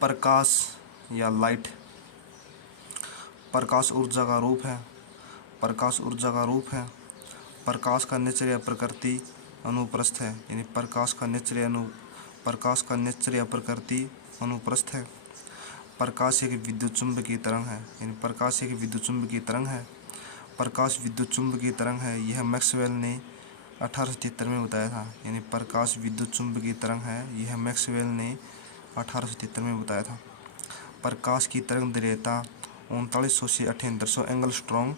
प्रकाश या लाइट। प्रकाश ऊर्जा का रूप है। प्रकाश ऊर्जा का रूप है। प्रकाश का नेचर या प्रकृति अनुप्रस्थ है, यानी प्रकाश का नेचर या प्रकृति अनुप्रस्थ है। प्रकाश एक विद्युत चुम्बकीय तरंग है, यानी प्रकाश एक विद्युत चुम्बकीय तरंग है। प्रकाश विद्युत चुम्बकीय तरंग है, यह मैक्सवेल ने 1873 में बताया था। यानी प्रकाश विद्युत चुम्बकीय तरंग है, यह मैक्सवेल ने 1873 में बताया था। प्रकाश की तरंग दैर्घ्यता 3900 से 7800 एंगस्ट्रॉम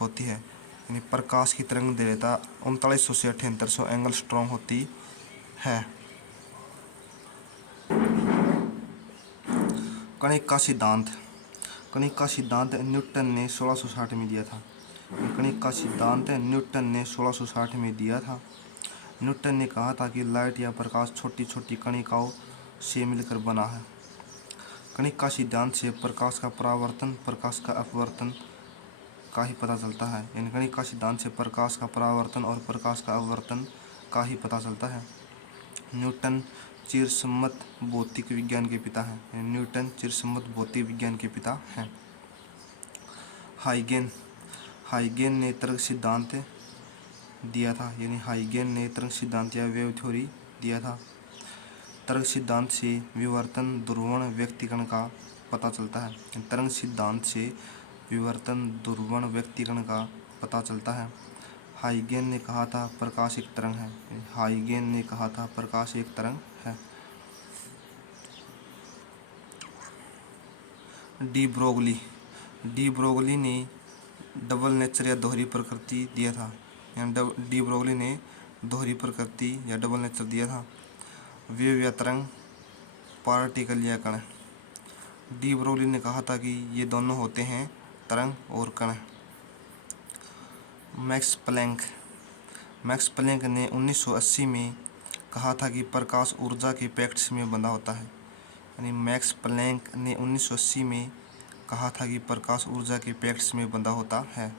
होती है, यानी प्रकाश की तरंग दैर्घ्यता 3900 से 7800 एंगस्ट्रॉम होती है। कणिक का सिद्धांत। कणिक का सिद्धांत न्यूटन ने 1660 में दिया था। कणिक का सिद्धांत न्यूटन ने 1660 में दिया था। न्यूटन ने कहा था कि लाइट या प्रकाश छोटी छोटी कणिकाओं से मिलकर बना है। कणिक का सिद्धांत से प्रकाश का परावर्तन, प्रकाश का अपवर्तन का ही पता चलता है। यानी कणिक का सिद्धांत से प्रकाश का परावर्तन और प्रकाश का अपवर्तन का ही पता चलता है। न्यूटन चिरसम्मत भौतिक विज्ञान के पिता हैं। न्यूटन चिरसम्मत भौतिक विज्ञान के पिता हैं। हाइगेन ने तरंग सिद्धांत दिया था, यानी हाइगेन ने तरंग सिद्धांत या वेव थ्योरी दिया था। तरंग सिद्धांत से विवर्तन ध्रुवण व्यक्तिकण का पता चलता है। तरंग सिद्धांत से विवर्तन ध्रुवण व्यक्तिकण का पता चलता है। हाइगेन ने कहा था प्रकाश एक तरंग है। हाइगेन ने कहा था प्रकाश एक तरंग है। डी ब्रोगली ने डबल नेचर या दोहरी प्रकृति दिया था। डी ब्रोगली ने दोहरी प्रकृति या डबल नेचर दिया था। वेव या तरंग, पार्टिकल या कण। डी ब्रोगली ने कहा था कि ये दोनों होते हैं, तरंग और कण। मैक्स प्लैंक ने 1980 में कहा था कि प्रकाश ऊर्जा के पैकेट्स में बंधा होता है। यानी मैक्स प्लैंक ने 1980 में कहा था कि प्रकाश ऊर्जा के पैकेट्स में बंधा होता है।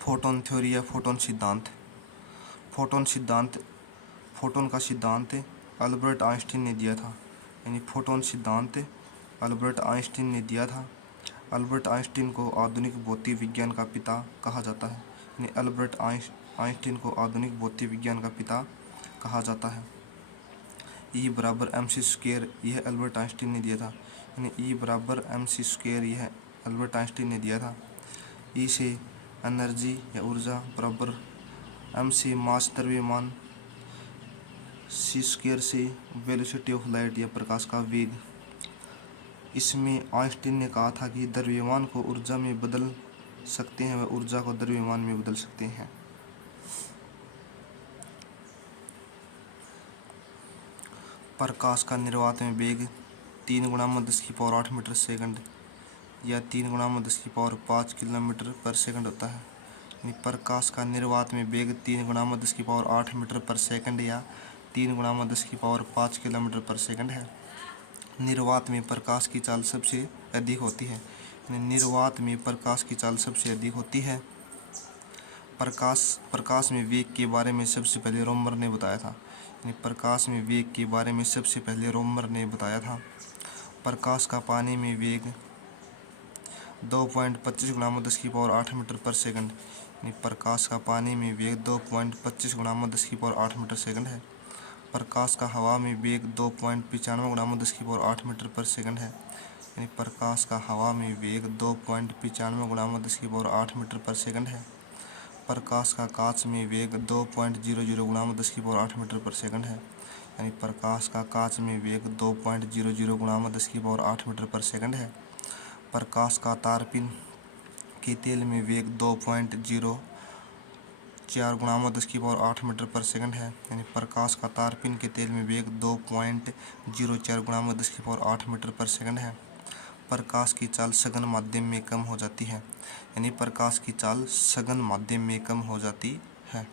फोटोन थ्योरी या फोटोन सिद्धांत। फोटोन का सिद्धांत अल्बर्ट आइंस्टीन ने दिया था। यानी फोटोन सिद्धांत अल्बर्ट आइंस्टीन ने दिया था। अल्बर्ट आइंस्टीन को आधुनिक भौतिक विज्ञान का पिता कहा जाता है। यानी अल्बर्ट आइंस्टीन को आधुनिक भौतिक विज्ञान का पिता कहा जाता है। E बराबर mc², यह अल्बर्ट आइंस्टीन ने दिया था। यानी E बराबर mc², यह अल्बर्ट आइंस्टीन ने दिया था। E से एनर्जी या ऊर्जा बराबर m से मास द्रव्यमान, c² से वेलोसिटी ऑफ लाइट या प्रकाश का वेग। इसमें आइंस्टीन ने कहा था कि द्रव्यमान को ऊर्जा में बदल सकते हैं व ऊर्जा को द्रव्यमान में बदल सकते हैं। प्रकाश का निर्वात में वेग 3 × 10⁸ मीटर सेकंड या 3 × 10⁵ किलोमीटर पर सेकंड होता है। यानी प्रकाश का निर्वात में वेग 3 × 10⁸ मीटर पर सेकंड या 3 × 10⁵ किलोमीटर पर सेकंड है। निर्वात में प्रकाश की चाल सबसे अधिक होती है। निर्वात में प्रकाश की चाल सबसे अधिक होती है। प्रकाश में वेग के बारे में सबसे पहले रोमर ने बताया था। प्रकाश में वेग के बारे में सबसे पहले रोमर ने बताया था। प्रकाश का पानी में वेग 2.25 × 10⁸ मीटर पर सेकंड। प्रकाश का पानी में वेग 2.25 × 10⁸ मीटर सेकंड है। प्रकाश का हवा में वेग 2.95 × 10⁸ मीटर पर सेकंड है। यानी प्रकाश का हवा में वेग 2.95 × 10⁸ मीटर पर सेकंड है। प्रकाश का कांच में वेग 2.00 × 10⁸ मीटर पर सेकंड है। यानी प्रकाश का कांच में वेग 2.00 × 10⁸ मीटर पर सेकंड है। प्रकाश का तारपीन के तेल में वेग 2.04 × 10⁸ मीटर पर सेकंड है। यानी प्रकाश का तारपीन के तेल में वेग 2.04 × 10⁸ मीटर पर सेकंड है। प्रकाश की चाल सघन माध्यम में कम हो जाती है। यानी प्रकाश की चाल सघन माध्यम में कम हो जाती है।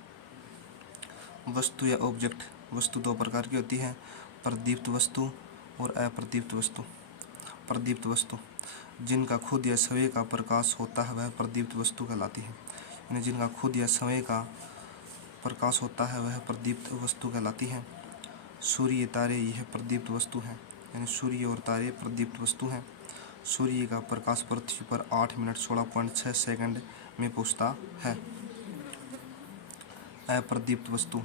वस्तु या ऑब्जेक्ट। वस्तु दो प्रकार की होती है, प्रदीप्त वस्तु और अप्रदीप्त वस्तु। प्रदीप्त वस्तु जिनका खुद या स्वयं का प्रकाश होता है वह प्रदीप्त वस्तु कहलाती है। यानी जिनका खुद या स्वयं का प्रकाश होता है वह प्रदीप्त वस्तु कहलाती है। सूर्य, तारे यह प्रदीप्त वस्तु है, यानी सूर्य और तारे प्रदीप्त वस्तु हैं। सूर्य का प्रकाश पृथ्वी पर 8 मिनट 16.6 सेकंड में पहुँचता है। अप्रदीप्त वस्तु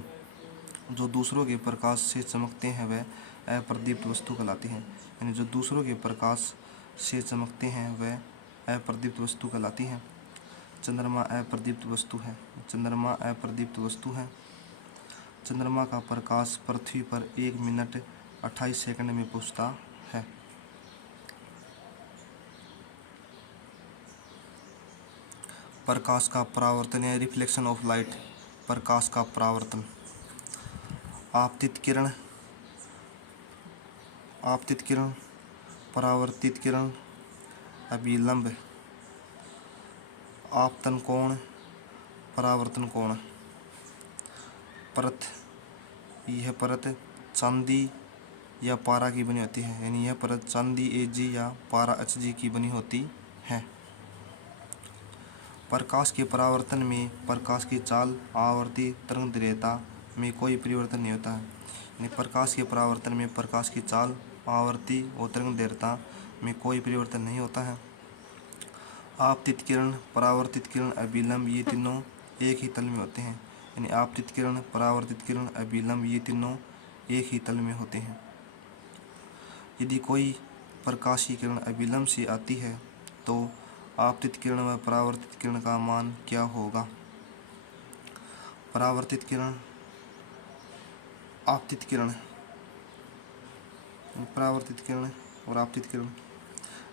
जो दूसरों के प्रकाश से चमकते हैं वह अप्रदीप्त वस्तु कहलाती हैं, यानी जो दूसरों के प्रकाश से चमकते हैं वह अप्रदीप्त वस्तु कहलाती हैं। चंद्रमा अप्रदीप्त वस्तु है। चंद्रमा अप्रदीप्त वस्तु है। चंद्रमा का प्रकाश पृथ्वी पर 1 मिनट 28 सेकंड में पहुँचता है। प्रकाश का परावर्तन या रिफ्लेक्शन ऑफ लाइट। प्रकाश का परावर्तन। आपतित किरण, आपतित किरण, परावर्तित किरण, अभिलंब, आपतन कोण, परावर्तन कोण। परत, यह परत चांदी या पारा की बनी होती है, यानी यह परत चांदी Ag या पारा Hg की बनी होती है। प्रकाश के परावर्तन में प्रकाश की चाल, आवर्ती, तरंगदैर्घ्यता में कोई परिवर्तन नहीं होता है, यानी प्रकाश के परावर्तन में प्रकाश की चाल, आवर्ती और तरंगदैर्घ्यता में कोई परिवर्तन नहीं होता है। आपतित किरण, परावर्तित किरण, अभिलंब ये तीनों एक ही तल में होते हैं, यानी आपतित किरण, परावर्तित किरण, अभिलंब ये तीनों एक ही तल में होते हैं। यदि कोई प्रकाशीय किरण अभिलंब से आती है तो आपतित किरण व परावर्तित किरण का मान क्या होगा? परावर्तित किरण, आपतित किरण, परावर्तित किरण और आपतित किरण।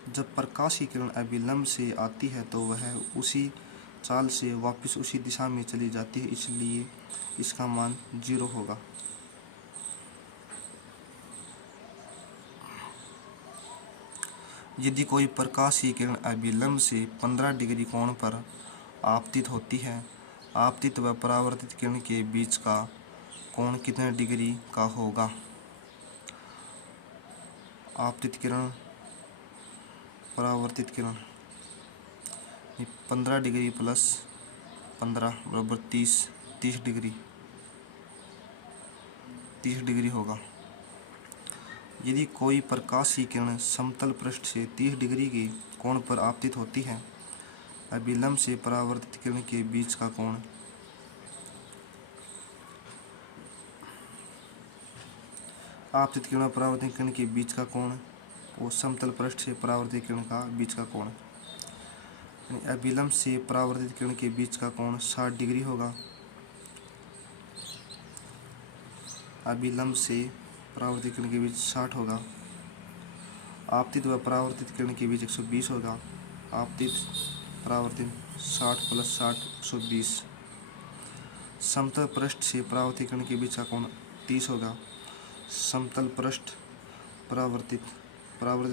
जब प्रकाश की किरण अभिलंब से आती है तो वह उसी चाल से वापस उसी दिशा में चली जाती है, इसलिए इसका मान 0 होगा। यदि कोई प्रकाश की किरण अभिलंब से 15 डिग्री कोण पर आपतित होती है, आपतित व परावर्तित किरण के बीच का कोण कितने डिग्री का होगा? आपतित किरण, परावर्तित किरण, 15 डिग्री प्लस 15 बराबर 30 डिग्री, 30 डिग्री होगा। यदि कोई प्रकाश की किरण समतल पृष्ठ से 30 डिग्री के कोण पर आपतित होती है, अभिलंब से परावर्तित किरण के बीच का कोण आपतित किरण और परावर्तित किरण के बीच का कोण और समतल पृष्ठ से परावर्तित किरण का बीच का कोण, अभिलंब से परावर्तित किरण के बीच का कोण 60 डिग्री होगा। अभिलंब से परावर्तित किरण के बीच 60 होगा। आपतित व परावर्तित किरण के बीच 120 होगा। आपतित परावर्तित 60 प्लस 60 120। समतल पृष्ठ से परावर्तित किरण के बीच का कोण 30 होगा। समतल पृष्ठ, परावर्तित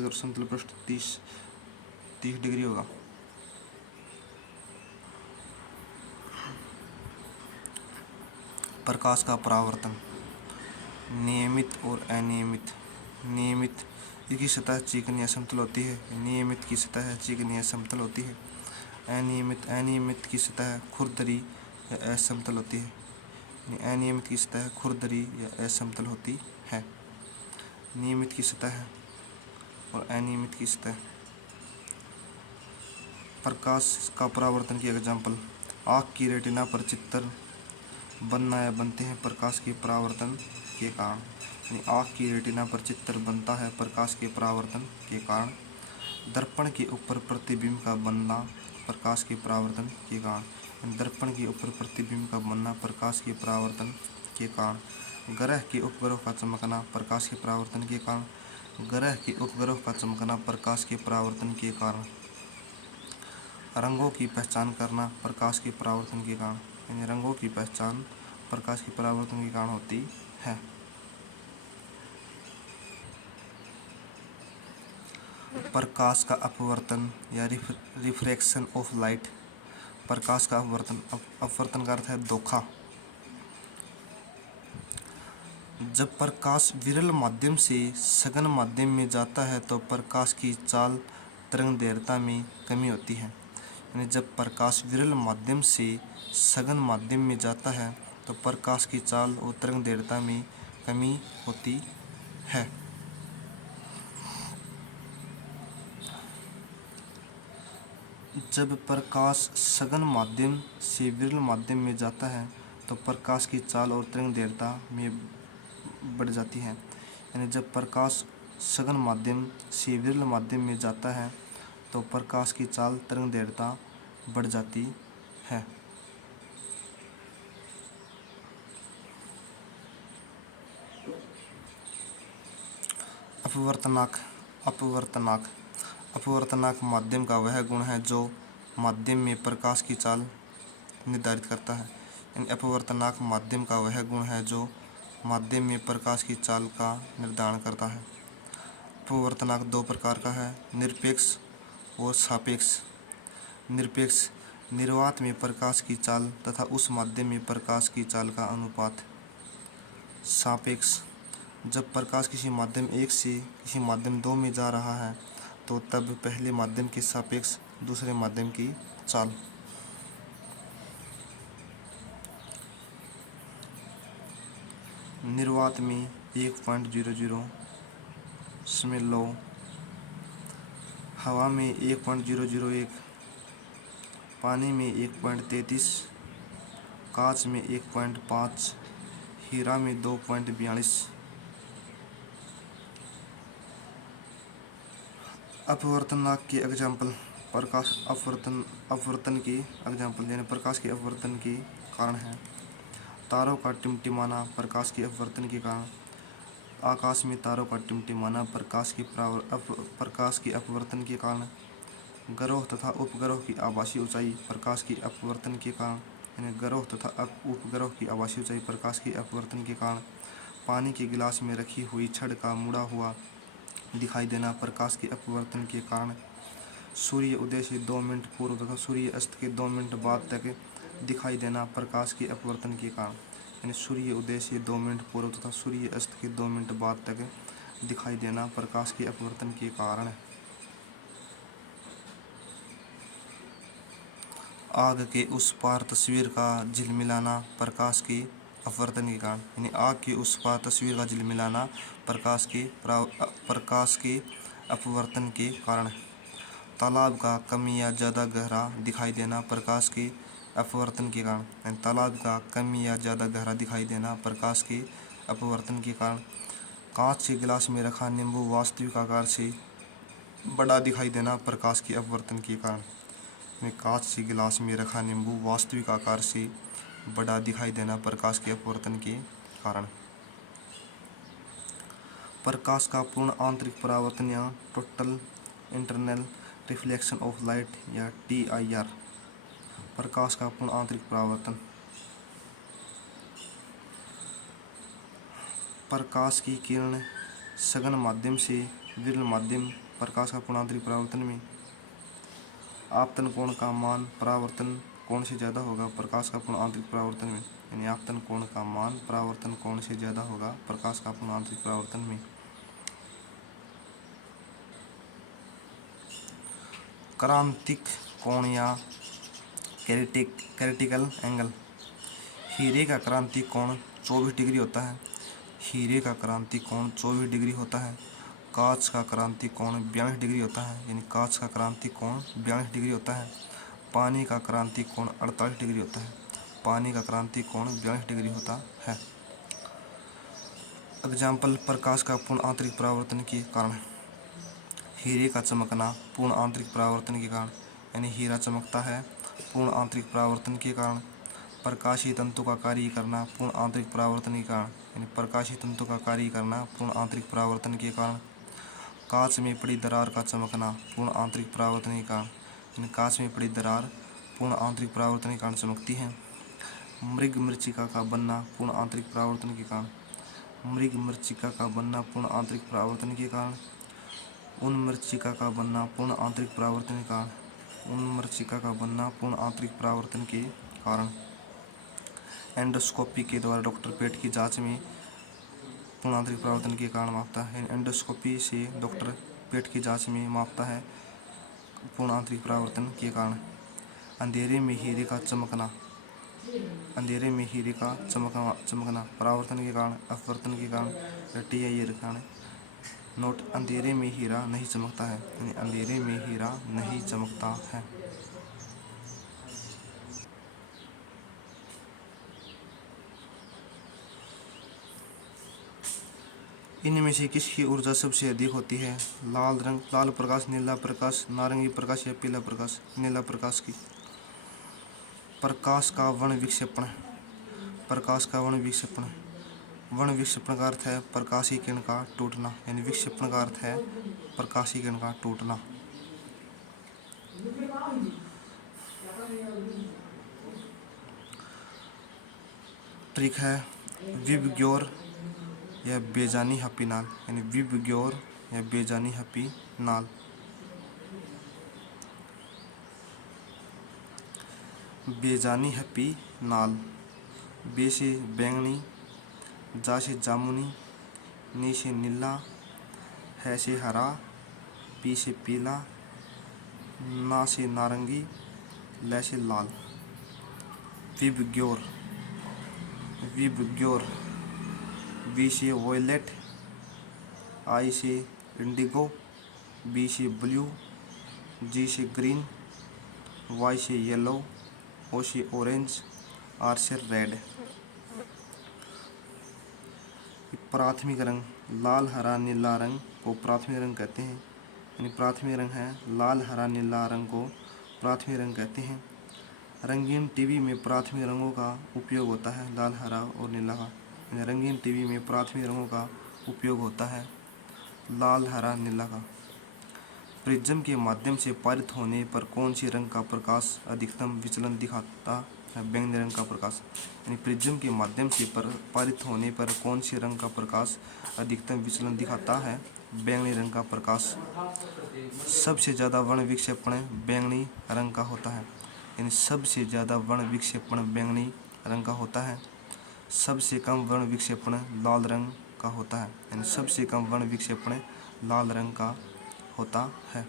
और समतल पृष्ठ 30 डिग्री होगा। प्रकाश का परावर्तन। नियमित और अनियमित। नियमित की सतह चिकनी या समतल होती है। नियमित की सतह चिकनी या समतल होती है। अनियमित की सतह खुरदरी या असमतल होती है। अनियमित की सतह खुरदरी या असमतल होती है। नियमित की सतह और अनियमित की सतह। प्रकाश का परावर्तन की एग्जाम्पल। आँख की रेटिना पर चित्र बनना या बनते हैं प्रकाश के परावर्तन के कारण, यानी आँख की रेटिना पर चित्र बनता है प्रकाश के परावर्तन के कारण। दर्पण के ऊपर प्रतिबिंब का बनना प्रकाश के परावर्तन के कारण। दर्पण के ऊपर प्रतिबिंब का बनना प्रकाश के परावर्तन के कारण। ग्रह के उपग्रह का चमकना प्रकाश के परावर्तन के कारण। ग्रह के उपग्रह का चमकना प्रकाश के परावर्तन के कारण। रंगों की पहचान करना प्रकाश के परावर्तन के कारण, यानी रंगों की पहचान प्रकाश के परावर्तन के कारण होती है। प्रकाश का अपवर्तन या रिफ्रैक्शन ऑफ लाइट। प्रकाश का अपवर्तन का अर्थ है धोखा। जब प्रकाश विरल माध्यम से सघन माध्यम में जाता है तो प्रकाश की चाल, तरंगदैर्घ्यता में कमी होती है, यानी जब प्रकाश विरल माध्यम से सघन माध्यम में जाता है तो प्रकाश की चाल और तरंगदैर्घ्यता में कमी होती है। जब प्रकाश सघन माध्यम से विरल माध्यम में जाता है तो प्रकाश की चाल और तरंग दैर्घ्यता में बढ़ जाती है। यानी जब प्रकाश सघन माध्यम से विरल माध्यम में जाता है तो प्रकाश की चाल तरंग दैर्घ्यता बढ़ जाती है। अपवर्तनांक अपवर्तनांक अपवर्तनांक माध्यम का वह गुण है जो माध्यम में प्रकाश की चाल निर्धारित करता है। यानी अपवर्तनांक माध्यम का वह गुण है जो माध्यम में प्रकाश की चाल का निर्धारण करता है। अपवर्तनांक दो प्रकार का है, निरपेक्ष और सापेक्ष। निरपेक्ष निर्वात में प्रकाश की चाल तथा उस माध्यम में प्रकाश की चाल का अनुपात। सापेक्ष जब प्रकाश किसी माध्यम 1 से किसी माध्यम 2 में जा रहा है तो तब पहले माध्यम के सापेक्ष दूसरे माध्यम की चाल। निर्वात में 1.00 समय लो, हवा में 1.001, पानी में 1.33, कांच में 1.5, हीरा में 2.42। अपवर्तनांक के एग्जाम्पल। प्रकाश अपवर्तन की एग्जाम्पल यानी प्रकाश के अपवर्तन के कारण है। तारों का टिमटिमाना प्रकाश के अपवर्तन के कारण। आकाश में तारों का टिमटिमाना प्रकाश के अपवर्तन के कारण। ग्रहों तथा उपग्रहों की आभासी ऊंचाई प्रकाश के अपवर्तन के कारण। यानी ग्रहों तथा उपग्रहों की आभासी ऊंचाई प्रकाश के अपवर्तन के कारण। पानी के गिलास में रखी हुई छड़ का मुड़ा हुआ दिखाई देना प्रकाश के अपवर्तन के कारण। सूर्य उदय से 2 मिनट पूर्व तथा सूर्य अस्त के 2 मिनट बाद तक दिखाई देना प्रकाश के अपवर्तन के कारण। यानी सूर्य उदय से 2 मिनट पूर्व तथा सूर्य अस्त के 2 मिनट बाद तक दिखाई देना प्रकाश के अपवर्तन के कारण। आग के उस पार तस्वीर का झिलमिलाना प्रकाश के अपवर्तन के कारण। यानी आग के उस पार तस्वीर का झिलमिलाना प्रकाश के अपवर्तन के कारण। तालाब का कम या ज़्यादा गहरा दिखाई देना प्रकाश के अपवर्तन के कारण। यानी तालाब का कम या ज़्यादा गहरा दिखाई देना प्रकाश के अपवर्तन के कारण। कांच के गिलास में रखा नींबू वास्तविक आकार से बड़ा दिखाई देना प्रकाश के अपवर्तन के कारण। कांच के गिलास में रखा नींबू वास्तविक आकार से बड़ा दिखाई देना प्रकाश के अपवर्तन के कारण। प्रकाश का पूर्ण आंतरिक परावर्तन या total internal reflection of light या TIR। प्रकाश का पूर्ण आंतरिक परावर्तन। प्रकाश की किरण सघन माध्यम से विरल माध्यम प्रकाश का पूर्ण आंतरिक परावर्तन में आपतन कोण का मान परावर्तन कोण से ज़्यादा होगा प्रकाश का पूर्ण आंतरिक परावर्तन में। यानी आपतन कोण का मान परावर्तन कोण से ज़्यादा होगा प्रकाश का पूर्ण आंतरिक परावर्तन में। क्रांतिक कोण या क्रिटिकल एंगल। हीरे का क्रांतिक कोण 24 डिग्री होता है। हीरे का क्रांतिक कोण 24 डिग्री होता है। कांच का क्रांतिक कोण 42 डिग्री होता है। यानी कांच का क्रांतिक कोण 42 डिग्री होता है। पानी का क्रांतिक कोण 48 डिग्री होता है। पानी का क्रांतिक कोण 42 डिग्री होता है। एग्जाम्पल प्रकाश का पूर्ण आंतरिक परावर्तन के कारण। हीरे का चमकना पूर्ण आंतरिक परावर्तन के कारण। यानी हीरा चमकता है पूर्ण आंतरिक परावर्तन के कारण। प्रकाशीय तंतु का कार्य करना पूर्ण आंतरिक परावर्तन के कारण। यानी प्रकाशीय तंतु का कार्य करना पूर्ण आंतरिक परावर्तन के कारण। कांच में पड़ी दरार का चमकना पूर्ण आंतरिक परावर्तन के कारण। यानी कांच में पड़ी दरार पूर्ण आंतरिक परावर्तन के कारण चमकती है। मृग मृच्छिका का बनना पूर्ण आंतरिक परावर्तन के कारण। मृग मृच्छिका का बनना पूर्ण आंतरिक परावर्तन के कारण। उन मृच्छिका का बनना पूर्ण आंतरिक परावर्तन के कारण। उन मृच्छिका का बनना पूर्ण आंतरिक परावर्तन के कारण। एंडोस्कोपी के द्वारा डॉक्टर पेट की जांच में पूर्ण आंतरिक परावर्तन के कारण मापता है। एंडोस्कोपी से डॉक्टर पेट की जांच में मापता है पूर्ण आंतरिक परावर्तन के कारण। अंधेरे में हीरे का चमकना। अंधेरे में हीरे का चमकना, परावर्तन के कारण, अपवर्तन के कारण या TIR के कारण। नोट: अंधेरे में हीरा नहीं चमकता है, यानी अंधेरे में हीरा नहीं चमकता है। इनमें से किसकी ऊर्जा सबसे अधिक होती है? लाल रंग, लाल प्रकाश, नीला प्रकाश, नारंगी प्रकाश या पीला प्रकाश? नीला प्रकाश की। प्रकाश का वर्ण विक्षेपण, प्रकाश का वर्ण विक्षेपण, वर्ण विक्षेपण का अर्थ है प्रकाशीय किरण का टूटना, यानी विक्षेपण का अर्थ है प्रकाशीय किरण का टूटना। ट्रिक है विबग्योर या बेजानी हपी नाल, यानी विबग्योर या बेजानी हपी नाल। बेजानी हपी नाल। बे से बैंगनी, जा से जामुनी, नी से नीला, है से हरा, पी से पीला, ना से नारंगी, ले से लाल। VIBGYOR, VIBGYOR. बी से वॉयलेट, आई से इंडिगो, बी से ब्लू, जी से ग्रीन, वाई से येलो, ओ से ऑरेंज, आर से रेड। प्राथमिक रंग, लाल हरा नीला रंग को प्राथमिक रंग कहते हैं, यानी प्राथमिक रंग है लाल हरा नीला रंग को प्राथमिक रंग कहते हैं। रंगीन टीवी में प्राथमिक रंगों का उपयोग होता है लाल हरा और नीला का, यानी रंगीन टीवी में प्राथमिक रंगों का उपयोग होता है लाल हरा नीला का। प्रिज्म के माध्यम से पारित होने पर कौन सी रंग का प्रकाश अधिकतम विचलन दिखाता है? बैंगनी रंग का प्रकाश, यानी प्रिज्म के माध्यम से पारित होने पर कौन सी रंग का प्रकाश अधिकतम विचलन दिखाता है? बैंगनी रंग का प्रकाश। सबसे ज़्यादा वर्ण विक्षेपण बैंगनी रंग का होता है, यानी सबसे ज़्यादा वर्ण विक्षेपण बैंगनी रंग का होता है। सबसे कम वर्ण विक्षेपण लाल रंग का होता है, यानी सबसे कम वर्ण विक्षेपण लाल रंग का होता है।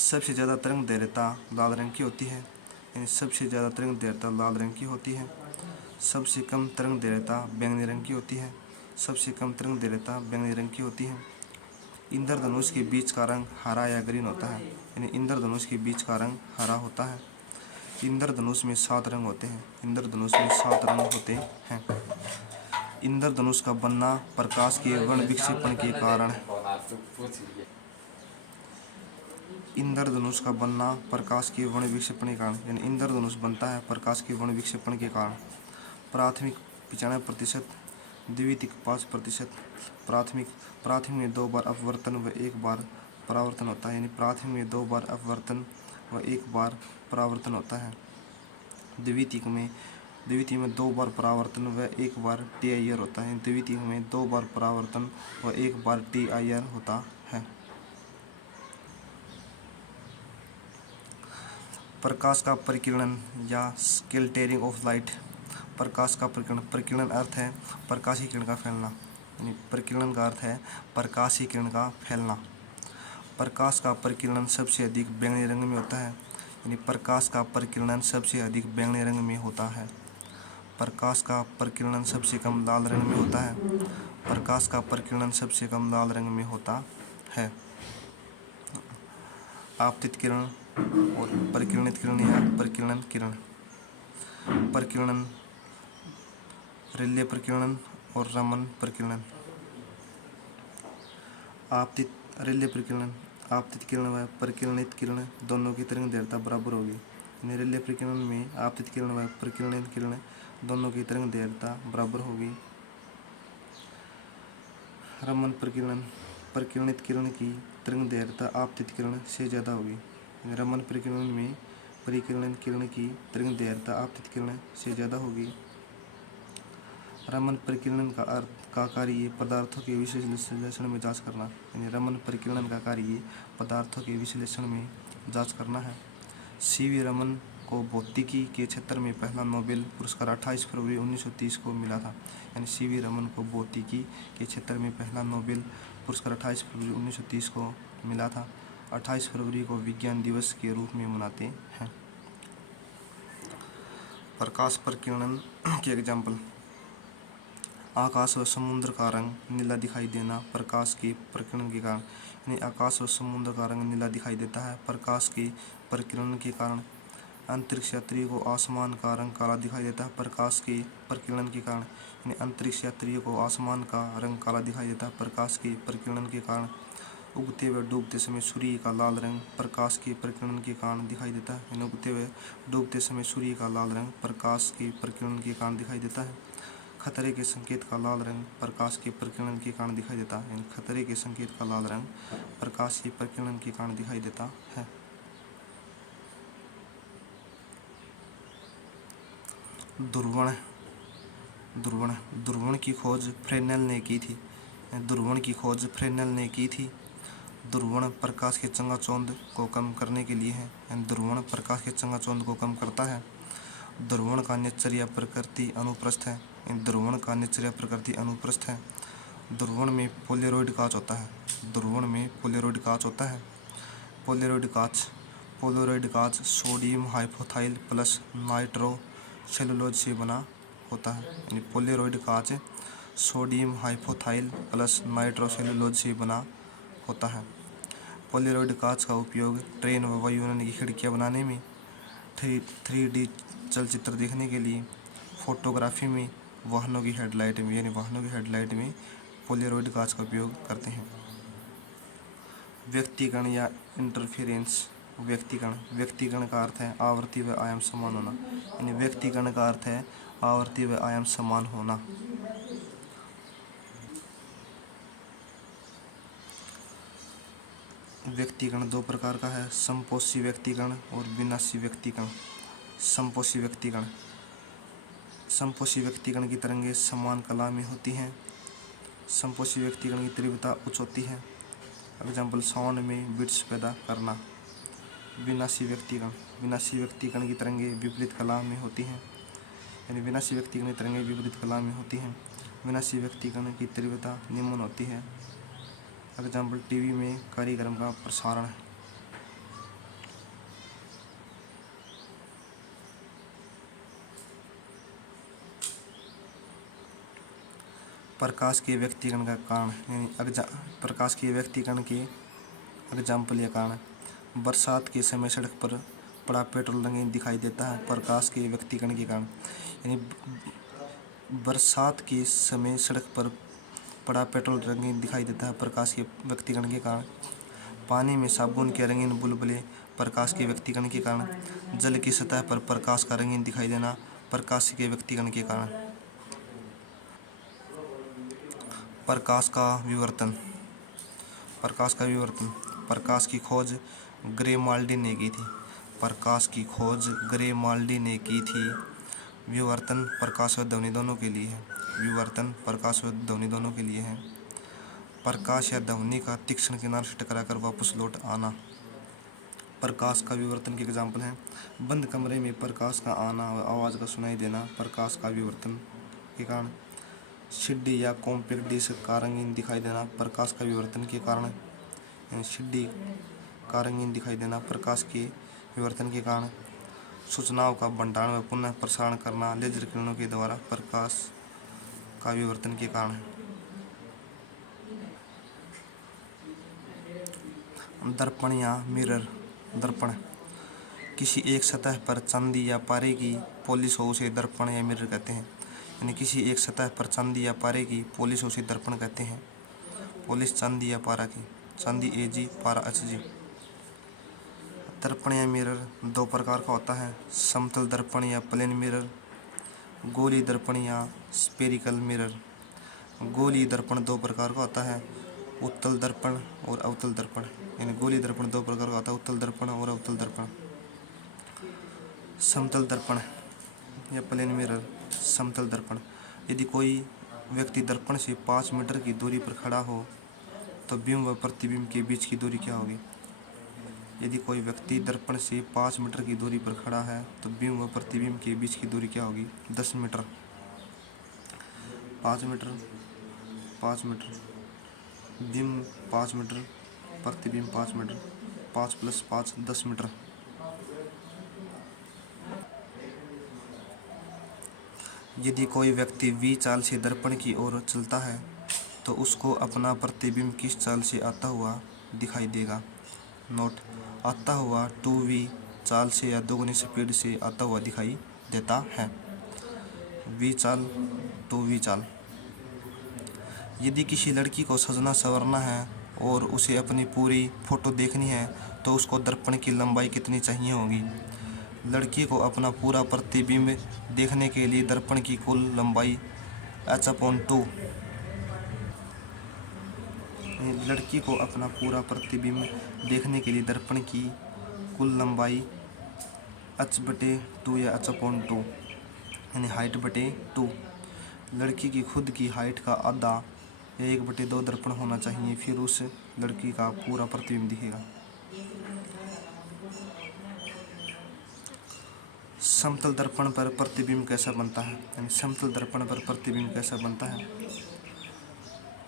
सबसे ज़्यादा तरंग दैर्घ्यता लाल रंग की होती है, यानी सबसे ज़्यादा तरंग दैर्घ्यता लाल रंग की होती है। सबसे कम तरंग दैर्घ्यता बैंगनी रंग की होती है, सबसे कम तरंग दैर्घ्यता बैंगनी रंग की होती है। इंद्रधनुष के बीच का रंग हरा या ग्रीन होता है, यानी इंद्रधनुष के बीच का रंग हरा होता है। इंद्रधनुष में 7 रंग होते हैं, इंद्रधनुष में 7 रंग होते हैं। इंद्रधनुष का बनना प्रकाश के वर्ण विक्षेपण के कारण, इंद्रधनुष का बनना प्रकाश के वर्ण विक्षेपण के कारण, यानी इंद्रधनुष बनता है प्रकाश के वर्ण विक्षेपण के कारण। प्राथमिक 95%, द्वितीयक 5%। प्राथमिक में 2 बार अपवर्तन व 1 बार परावर्तन होता है, यानी प्राथमिक में 2 बार अपवर्तन व 1 बार परावर्तन होता है। द्वितीयक में 2 बार परावर्तन व 1 बार TIR होता है, द्वितीयक में 2 बार परावर्तन व 1 बार TIR होता है। प्रकाश का परिकिरण या स्केल्टेरिंग ऑफ लाइट। प्रकाश का परिकिरण, परिकिरण अर्थ है प्रकाशीय किरण का फैलना, यानी परिकिरण का अर्थ है प्रकाशीय किरण का फैलना। प्रकाश का परिकिरण सबसे अधिक बैंगनी रंग में होता है, यानी प्रकाश का परिकिरण सबसे अधिक बैंगनी रंग में होता है। प्रकाश का परिकिरण सबसे कम लाल रंग में होता है, प्रकाश का परिकिरण सबसे कम लाल रंग में होता है। आपतित किरण और परिकिरणित किरण या परिकिरण किरण। परिकिरण, रेले परिकिरण और रमन परिकिरण। आपतित, रेले परिकिरण, आपतित किरण व परिकिरणित किरण दोनों की तरंग दैर्घ्यता बराबर होगी। रेले परिकिरण में आपतित किरण व परिकिरणित किरण दोनों की तरंग दैर्घ्यता बराबर होगी। रमन परिकिरण, परिकिरणित किरण की तरंग दैर्घ्यता आपतित किरण से ज़्यादा होगी। रमन परिकिरण में परिकिरणित किरण की तरंग दैर्घ्यता आपतित किरण से ज़्यादा होगी। रमन परिकिरण का कार्य पदार्थों के विश्लेषण में जांच करना, यानी रमन परिकिरण का कार्य पदार्थों के विश्लेषण में जांच करना है। CV रमन को भौतिकी के क्षेत्र में पहला नोबेल पुरस्कार 28 फरवरी 1930 को मिला था, यानी CV रमन को भौतिकी के क्षेत्र में पहला नोबेल पुरस्कार 28 फरवरी 1930 को मिला था। 28 फरवरी को विज्ञान दिवस के रूप में मनाते हैं। प्रकाश प्रकीर्णन के एग्जाम्पल: आकाश व समुद्र का रंग नीला दिखाई देना प्रकाश की प्रकीर्णन के कारण। यानी आकाश व समुद्र का रंग नीला दिखाई देता है प्रकाश की प्रकीर्णन के कारण। अंतरिक्ष यात्री को आसमान का रंग काला दिखाई देता है प्रकाश की प्रकीर्णन के कारण। यानी अंतरिक्ष यात्री को आसमान का रंग काला दिखाई देता है प्रकाश की प्रकीर्णन के कारण। उगते व डूबते समय सूर्य का लाल रंग प्रकाश के प्रकीर्णन के कारण दिखाई देता है। यानी उगते व डूबते समय सूर्य का लाल रंग प्रकाश के प्रकीर्णन के कारण दिखाई देता है। खतरे के संकेत का लाल रंग प्रकाश के प्रकीर्णन के कारण दिखाई देता है। यानी खतरे के संकेत का लाल रंग प्रकाश के प्रकीर्णन के कारण दिखाई देता है। ध्रुवण ध्रुवण ध्रुवण की खोज फ्रेनेल ने की थी। ध्रुवण की खोज फ्रेनेल ने की थी। ध्रुवण प्रकाश के चंगाचौंध को कम करने के लिए है। ध्रुवण प्रकाश के चंगाचौंध को कम करता है। ध्रुवण का नेचर या प्रकृति अनुप्रस्थ है। ध्रुवण का नेचर या प्रकृति अनुप्रस्थ है। ध्रुवण में पोलेरॉइड कांच होता है। ध्रुवण में पोलेरॉइड कांच होता है। पोलेरॉइड कांच सोडियम हाइपोथाइल प्लस नाइट्रो सेलुलोज से बना होता है। यानी पोलेरॉइड कांच सोडियम हाइपोथाइल प्लस नाइट्रो सेलुलोज से बना होता है। पोलेरॉइड कांच का उपयोग ट्रेन व वायुयान की खिड़कियां बनाने में, 3D चलचित्र देखने के लिए, फोटोग्राफी में, वाहनों की हेडलाइट में पोलेरॉइड कांच का उपयोग करते हैं। व्यक्तिगण या इंटरफेरेंस व्यक्तिगण का अर्थ है आवृत्ति व आयाम समान होना। यानी व्यक्तिगण का अर्थ है आवर्ती व आयाम समान होना। व्यक्तिगण दो प्रकार का है, समपोषी व्यक्तिगण और विनाशी व्यक्तिगण। समपोषी व्यक्तिगण की तरंगें समान कला में होती हैं। समपोषी व्यक्तिगण की तीव्रता उच्च होती है। एग्जाम्पल: साउंड में बिट्स पैदा करना। विनाशी व्यक्तिगण की तरंगें विपरीत कला में होती हैं। यानी विनाशी व्यक्तिगण की तरंगें विपरीत कला में होती हैं। विनाशी व्यक्तिगण की तीव्रता निम्न होती है। एग्जाम्पल: टीवी में कार्यक्रम का प्रसारण। प्रकाश के व्यक्तिगण का कारण, यानी प्रकाश के व्यक्तिगण के एग्जाम्पल या कारण: बरसात के समय सड़क पर पड़ा पेट्रोल रंगीन दिखाई देता है प्रकाश के व्यक्तिगण के कारण। यानी बरसात के समय सड़क पर पड़ा पेट्रोल रंगीन दिखाई देता है प्रकाश के व्यक्तिगण के कारण। पानी में साबुन के रंगीन बुलबुले प्रकाश के व्यक्तिगण के कारण। जल की सतह पर प्रकाश का रंगीन दिखाई देना प्रकाश के व्यक्तिगण के कारण। प्रकाश का विवर्तन प्रकाश की खोज ग्रेमाल्डी ने की थी। विवर्तन प्रकाश व ध्वनि दोनों के लिए है। प्रकाश या ध्वनि का तीक्ष्ण किनार से टकराकर वापस लौट आना। प्रकाश का विवर्तन के एग्जाम्पल हैं: बंद कमरे में प्रकाश का आना व आवाज़ का सुनाई देना प्रकाश का विवर्तन के कारण। सीडी या कॉम्पैक्ट डिस्क का रंगीन दिखाई देना प्रकाश का विवर्तन के कारण। सीडी का रंगीन दिखाई देना प्रकाश के विवर्तन के कारण। सूचनाओं का भंडारण व पुनः प्रसारण करना लेजर किरणों के द्वारा प्रकाश का विवर्तन के कारण। दर्पण या मिरर दर्पण किसी एक सतह पर चांदी या पारे की पॉलिश हो उसे दर्पण या मिरर कहते हैं। यानी किसी एक सतह पर चांदी या पारे की पॉलिश हो उसे दर्पण कहते हैं। पॉलिश चांदी या पारा की, चांदी Ag, पारा Hg। दर्पण या मिरर दो प्रकार का होता है, समतल दर्पण या प्लेन मिरर, गोली दर्पण या स्फेरिकल मिरर। गोली दर्पण दो प्रकार का होता है, उत्तल दर्पण और अवतल दर्पण। यानी गोली दर्पण दो प्रकार का होता है, उत्तल दर्पण और अवतल दर्पण। समतल दर्पण या प्लेन मिरर। समतल दर्पण: यदि कोई व्यक्ति दर्पण से 5 मीटर की दूरी पर खड़ा हो तो बिंब व प्रतिबिंब के बीच की दूरी क्या होगी? यदि कोई व्यक्ति दर्पण से 5 मीटर की दूरी पर खड़ा है तो बिंब व प्रतिबिंब के बीच की दूरी क्या होगी? 10 मीटर। 5 मीटर, 5 मीटर, बिंब 5 मीटर, प्रतिबिंब 5 मीटर, 5 + 5 10 मीटर। यदि कोई व्यक्ति v चाल से दर्पण की ओर चलता है तो उसको अपना प्रतिबिंब किस चाल से आता हुआ दिखाई देगा। नोट: आता हुआ 2v चाल से या दोगुनी स्पीड से आता हुआ दिखाई देता है। v चाल 2v चाल। यदि किसी लड़की को सजना संवरना है और उसे अपनी पूरी फोटो देखनी है तो उसको दर्पण की लंबाई कितनी चाहिए होगी। लड़की को अपना पूरा प्रतिबिंब देखने के लिए दर्पण की कुल लंबाई h/2 लड़की को अपना पूरा प्रतिबिंब देखने के लिए दर्पण की कुल लंबाई h/2 या h/2 यानी हाइट बटे 2। लड़की की खुद की हाइट का आधा 1/2 दर्पण होना चाहिए, फिर उस लड़की का पूरा प्रतिबिंब दिखेगा। समतल दर्पण पर प्रतिबिंब कैसा बनता है, यानी समतल दर्पण पर प्रतिबिंब कैसा बनता है।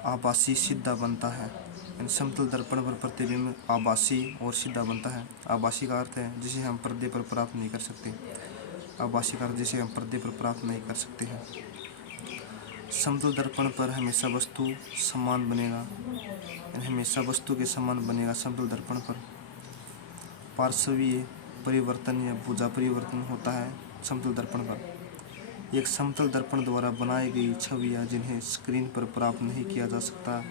आभासी सीधा बनता है, यानी समतल दर्पण पर प्रतिबिंब आभासी और सीधा बनता है। आभासी का अर्थ है जिसे हम पर्दे पर प्राप्त नहीं कर सकते। आभासी का अर्थ जिसे हम पर्दे पर प्राप्त नहीं कर सकते हैं। समतल दर्पण पर हमेशा वस्तु समान बनेगा, यानी हमेशा वस्तु के समान बनेगा। समतल दर्पण पर पार्श्वीय परिवर्तन या भुजा परिवर्तन होता है। समतल दर्पण पर एक समतल दर्पण द्वारा बनाई गई छवियां जिन्हें स्क्रीन पर प्राप्त नहीं किया जा सकता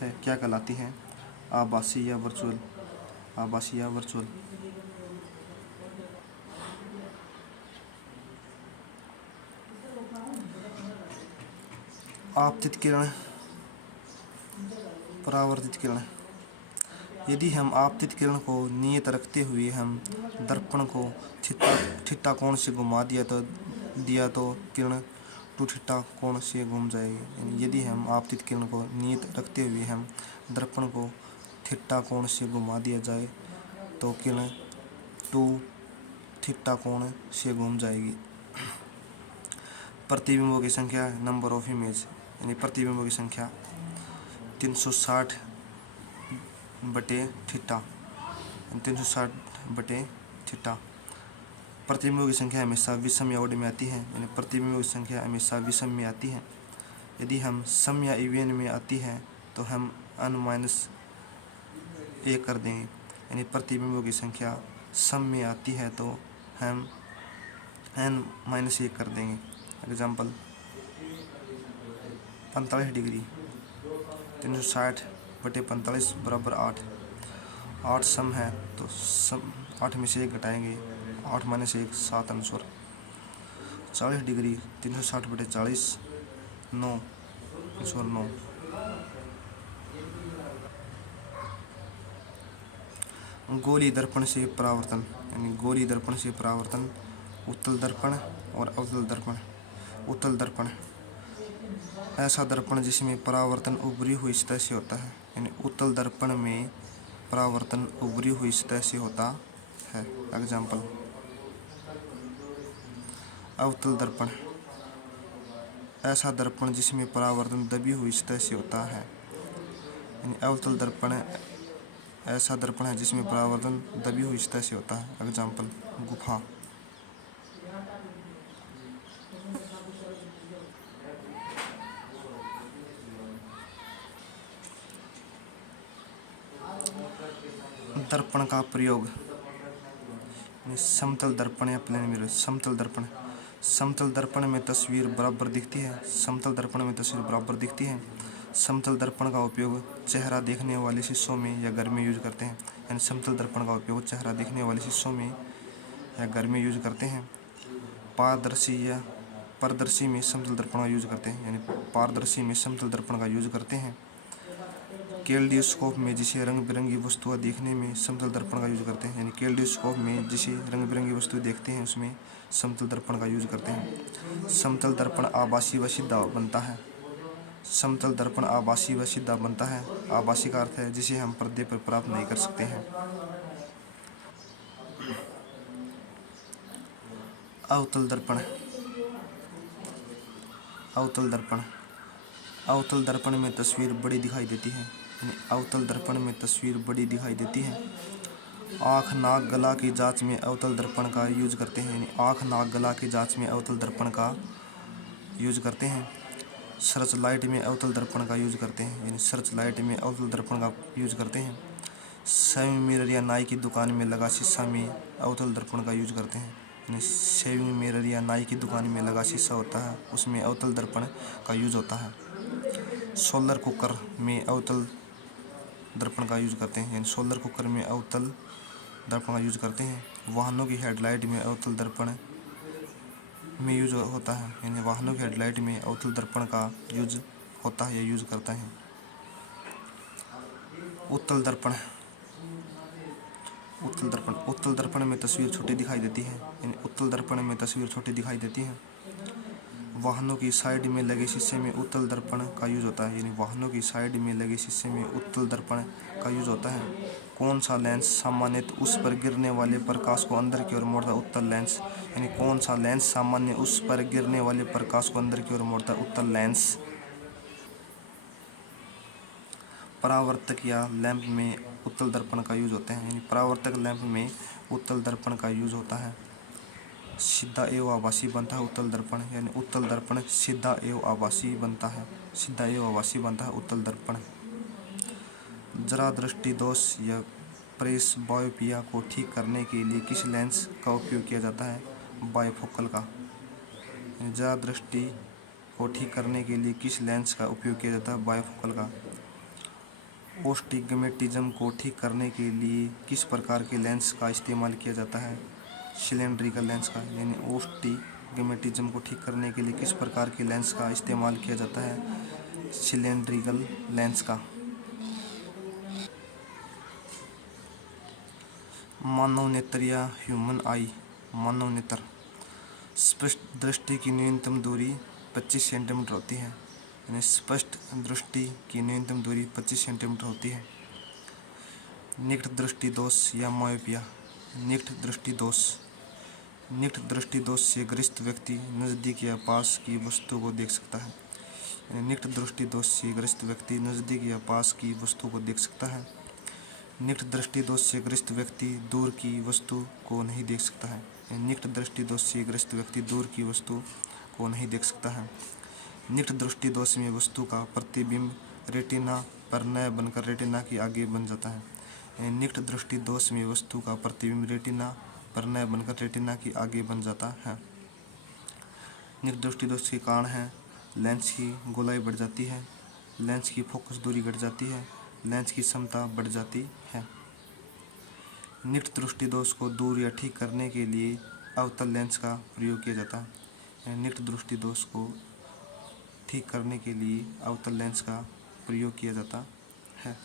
है क्या कहलाती हैं। आभासी या वर्चुअल। आभासी या वर्चुअल। आपतित किरण, परावर्तित किरण। यदि हम आपतित किरण को नियत रखते हुए हम दर्पण को थीटा कोण से घुमा दिया तो किरण 2θ कोण से घूम जाएगी। यदि हम आपतित किरण को नियत रखते हुए हम दर्पण को थीटा कोण से घुमा दिया जाए तो किरण 2θ कोण से घूम जाएगी। प्रतिबिंबों की संख्या, नंबर ऑफ इमेज, यानी प्रतिबिंबों की संख्या 360/θ, 360/θ। प्रतिबिंबों की संख्या हमेशा विषम या ओड में आती है, यानी प्रतिबिंबों की संख्या हमेशा विषम में आती है। यदि हम सम या इवन में आती है तो हम n-1 कर देंगे, यानी प्रतिबिंबों की संख्या सम में आती है तो हम n-1 कर देंगे। एग्जाम्पल 45 डिग्री 360/45 बराबर 8। 8 सम है तो सम 8 में से 1 घटाएंगे, 8 - 1 7 अनुस्वर। 40 डिग्री 360/40 9 अनुस्वर 9। गोली दर्पण से परावर्तन, यानी गोली दर्पण से परावर्तन। उत्तल दर्पण और अवतल दर्पण। उत्तल दर्पण ऐसा दर्पण जिसमें परावर्तन उभरी हुई सतह से होता है, यानी उत्तल दर्पण में परावर्तन उभरी हुई सतह से होता है। एग्जाम्पल अवतल दर्पण ऐसा दर्पण जिसमें परावर्तन दबी हुई सतह से होता है, यानी अवतल दर्पण ऐसा दर्पण है जिसमें परावर्तन दबी हुई सतह से होता है। एग्जाम्पल गुफा। दर्पण का प्रयोग, समतल दर्पण या प्लेन मिरर। समतल दर्पण। समतल दर्पण में तस्वीर बराबर दिखती है। समतल दर्पण में तस्वीर बराबर दिखती है। समतल दर्पण का उपयोग चेहरा देखने वाले शीशों में या घर में यूज करते हैं, यानी समतल दर्पण का उपयोग चेहरा देखने वाले शीशों में या घर में यूज करते हैं। पारदर्शी या पारदर्शी में समतल दर्पण का यूज करते हैं, यानी पारदर्शी में समतल दर्पण का यूज करते हैं। कैलेडोस्कोप में जिसे रंग बिरंगी वस्तुएं देखने में समतल दर्पण का यूज करते हैं, यानी कैलेडोस्कोप में जिसे रंग बिरंगी वस्तुएं देखते हैं उसमें समतल दर्पण का यूज करते हैं। समतल दर्पण आभासी व सीधा बनता है। समतल दर्पण आभासी व सीधा बनता है। आभासी का अर्थ है जिसे हम पर्दे पर प्राप्त नहीं कर सकते हैं। अवतल दर्पण। अवतल दर्पण। अवतल दर्पण में तस्वीर बड़ी दिखाई देती है, यानी अवतल दर्पण में तस्वीर बड़ी दिखाई देती है। आँख नाक गला की जांच में अवतल दर्पण का यूज करते हैं, यानी आँख नाक गला की जांच में अवतल दर्पण का यूज करते हैं। सर्च लाइट में अवतल दर्पण का यूज करते हैं, यानी सर्च लाइट में अवतल दर्पण का यूज करते हैं। सेविंग मिरर या नाई की दुकान में लगा शीशा में अवतल दर्पण का यूज करते हैं, यानी सेविंग मिरर या नाई की दुकान में लगा शीशा होता है, उसमें अवतल दर्पण का यूज होता है। सोलर कुकर में अवतल दर्पण का यूज करते हैं, यानी सोलर कुकर में अवतल दर्पण का यूज करते हैं। वाहनों की हेडलाइट में अवतल दर्पण में यूज होता है, यानी वाहनों की हेडलाइट में अवतल दर्पण का यूज होता है या यूज करता है। उत्तल दर्पण उत्तल दर्पण में तस्वीर छोटी दिखाई देती है, यानी उत्तल दर्पण में तस्वीर छोटी दिखाई देती है। वाहनों की साइड में लगे शीशे में उत्तल दर्पण का यूज होता है, यानी वाहनों की साइड में लगे शीशे में उत्तल दर्पण का यूज होता है। कौन सा लेंस सामान्यतः उस पर गिरने वाले प्रकाश को अंदर की ओर मोड़ता है? उत्तल लेंस, यानी कौन सा लेंस सामान्य उस पर गिरने वाले प्रकाश को अंदर की ओर मोड़ता है? उत्तल लेंस। परावर्तक या लैंप में उत्तल दर्पण का यूज होता है, यानी परावर्तक लैंप में उत्तल दर्पण का यूज होता है। सीधा एवं आभासी बनता है उत्तल दर्पण, यानी उत्तल दर्पण सीधा एवं आभासी बनता है, सीधा एवं आभासी बनता है उत्तल दर्पण। जरा दृष्टि दोष या प्रेसबायोपिया को ठीक करने के लिए किस लेंस का उपयोग किया जाता है? बायफोकल का। जरा दृष्टि को ठीक करने के लिए किस लेंस का उपयोग किया जाता है? बायफोकल का। ओस्टिग्मेटिज्म को ठीक करने के लिए किस प्रकार के लेंस का इस्तेमाल किया जाता है? सिलेंड्रिकल लेंस का, यानी ओस्टिग्मेटिज्म को ठीक करने के लिए किस प्रकार के लेंस का इस्तेमाल किया जाता है? सिलेंड्रिकल लेंस का। मानव नेत्र या ह्यूमन आई, मानव नेत्र स्पष्ट दृष्टि की न्यूनतम दूरी 25 सेंटीमीटर होती है, यानी स्पष्ट दृष्टि की न्यूनतम दूरी 25 सेंटीमीटर होती है। निकट दृष्टि दोष या मायोपिया। निकट दृष्टि दोष, निकट दृष्टि दोष से ग्रस्त व्यक्ति नज़दीक या पास की वस्तु को देख सकता है, यानी निकट दृष्टि दोष से ग्रस्त व्यक्ति नज़दीक या पास की वस्तु को देख सकता है। निकट दृष्टि दोष से ग्रस्त व्यक्ति दूर की वस्तु को नहीं देख सकता है, यानी निकट दृष्टि दोष से ग्रस्त व्यक्ति दूर की वस्तु को नहीं देख सकता है। निकट दृष्टि दोष में वस्तु का प्रतिबिंब रेटिना पर न बनकर रेटिना के आगे बन जाता है, यानी निकट दृष्टि दोष में वस्तु का प्रतिबिंब रेटिना पर न बनकर रेटिना के आगे बन जाता है। निकट दृष्टि दोष के कारण है लेंस की गोलाई बढ़ जाती है, लेंस की फोकस दूरी घट जाती है, लेंस की क्षमता बढ़ जाती है। निकट दृष्टि दोष को दूर या ठीक करने के लिए अवतल लेंस का प्रयोग किया जाता है, निकट दृष्टि दोष को ठीक करने के लिए अवतल लेंस का प्रयोग किया जाता है।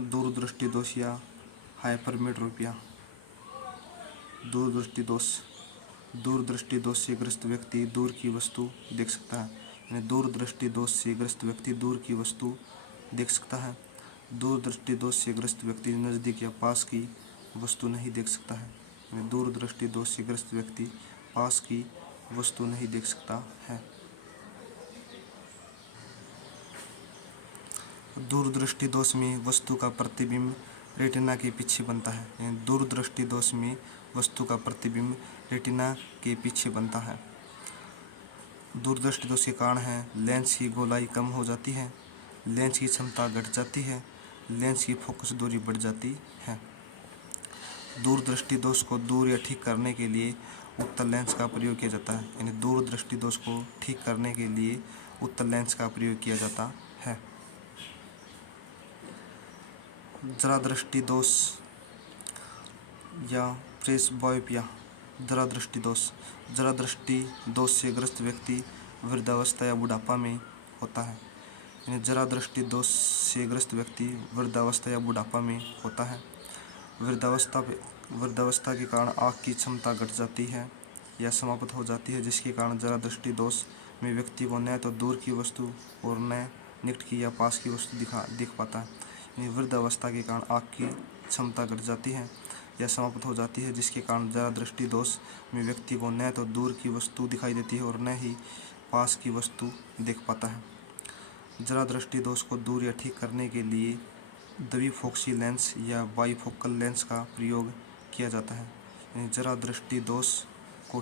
दूरदृष्टि दोष या हाइपरमेट्रोपिया। दूरदृष्टि दोष, दूरदृष्टि दोष से ग्रस्त व्यक्ति दूर की वस्तु देख सकता है, यानी दूरदृष्टि दोष से ग्रस्त व्यक्ति दूर की वस्तु देख सकता है। दूरदृष्टि दोष से ग्रस्त व्यक्ति नज़दीक या पास की वस्तु नहीं देख सकता है, यानी दूरदृष्टि दोष से ग्रस्त व्यक्ति पास की वस्तु नहीं देख सकता है। दूरदृष्टि दोष में वस्तु का प्रतिबिंब रेटिना के पीछे बनता है, यानी दूरदृष्टि दोष में वस्तु का प्रतिबिंब रेटिना के पीछे बनता है। दूरदृष्टि दोष के कारण है लेंस की गोलाई कम हो जाती है, लेंस की क्षमता घट जाती है, लेंस की फोकस दूरी बढ़ जाती है। दूरदृष्टि दोष को दूर या ठीक करने के लिए उत्तल लेंस का प्रयोग किया जाता है, यानी दूरदृष्टि दोष को ठीक करने के लिए उत्तल लेंस का प्रयोग किया जाता है। जरा दृष्टि दोष या प्रेसबायोपिया। जरा दृष्टि दोष, जरा दृष्टि दोष से ग्रस्त व्यक्ति वृद्धावस्था या बुढ़ापा में होता है, यानी जरा दृष्टि दोष से ग्रस्त व्यक्ति वृद्धावस्था या बुढ़ापा में होता है। वृद्धावस्था के कारण आँख की क्षमता घट जाती है या समाप्त हो जाती है, जिसके कारण जरा दृष्टि दोष में व्यक्ति को न तो दूर की वस्तु और न निकट की या पास की वस्तु दिख पाता है। यानी वृद्धावस्था के कारण आँख की क्षमता घट जाती है या समाप्त हो जाती है, जिसके कारण जरा दृष्टि दोष में व्यक्ति को न तो दूर की वस्तु दिखाई देती है और न ही पास की वस्तु देख पाता है। जरा दृष्टि दोष को दूर या ठीक करने के लिए द्विफोक्सी लेंस या बाईफोकल लेंस का प्रयोग किया जाता है, यानी जरा दृष्टि दोष को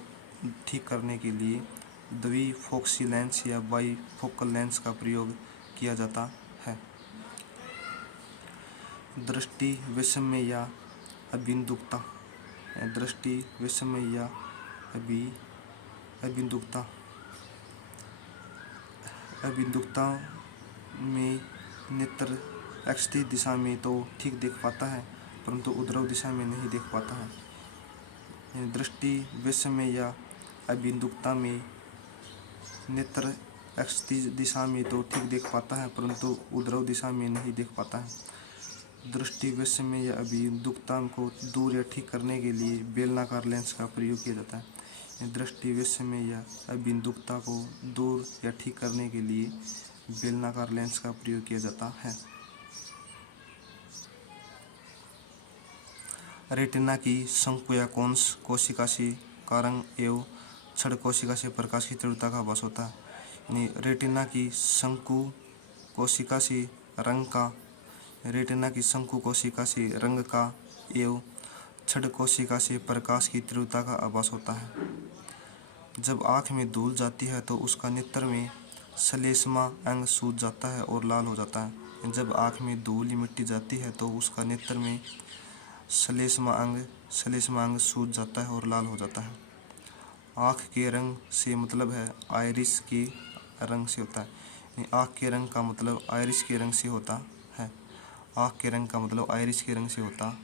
ठीक करने के लिए द्विफोक्सी लेंस या बाईफोकल लेंस का प्रयोग किया जाता है। दृष्टि विषमय या अबिंदुकता। दृष्टि विषमय या अबिंदुकता अबिंदुकता में नेत्र एक्सटी दिशा में तो ठीक देख पाता है, परंतु उद्रव दिशा में नहीं देख पाता है। दृष्टि विषमय या अबिंदुकता में नेत्र एक्सटी दिशा में तो ठीक देख पाता है, परंतु उद्रव दिशा में नहीं देख पाता है। दृष्टि विषमय या अबिंदुकता को दूर या ठीक करने के लिए बेलनाकार लेंस का प्रयोग किया जाता है। दृष्टि विषमय या अबिंदुकता को दूर या ठीक करने के लिए बेलनाकार लेंस का प्रयोग किया जाता है। रेटिना की शंकु या कोन्स कोशिका से कारण एवं छड़ कोशिका से प्रकाश की तीव्रता का आभास होता है। रेटिना की शंकु कोशिका से रंग का रेटिना की शंकु कोशिका से रंग का एवं छड़ कोशिका से प्रकाश की तीव्रता का आभास होता है। जब आँख में धूल जाती है तो उसका नेत्र में श्लेष्मा अंग सूज जाता है और लाल हो जाता है। जब आँख में धूल या मिट्टी जाती है तो उसका नेत्र में श्लेष्मा अंग सूज जाता है और लाल हो जाता है। आँख के रंग से मतलब है आइरिस के रंग से होता है। आँख के रंग का मतलब आइरिस के रंग से होता है। आँख के रंग का मतलब आइरिस के रंग से होता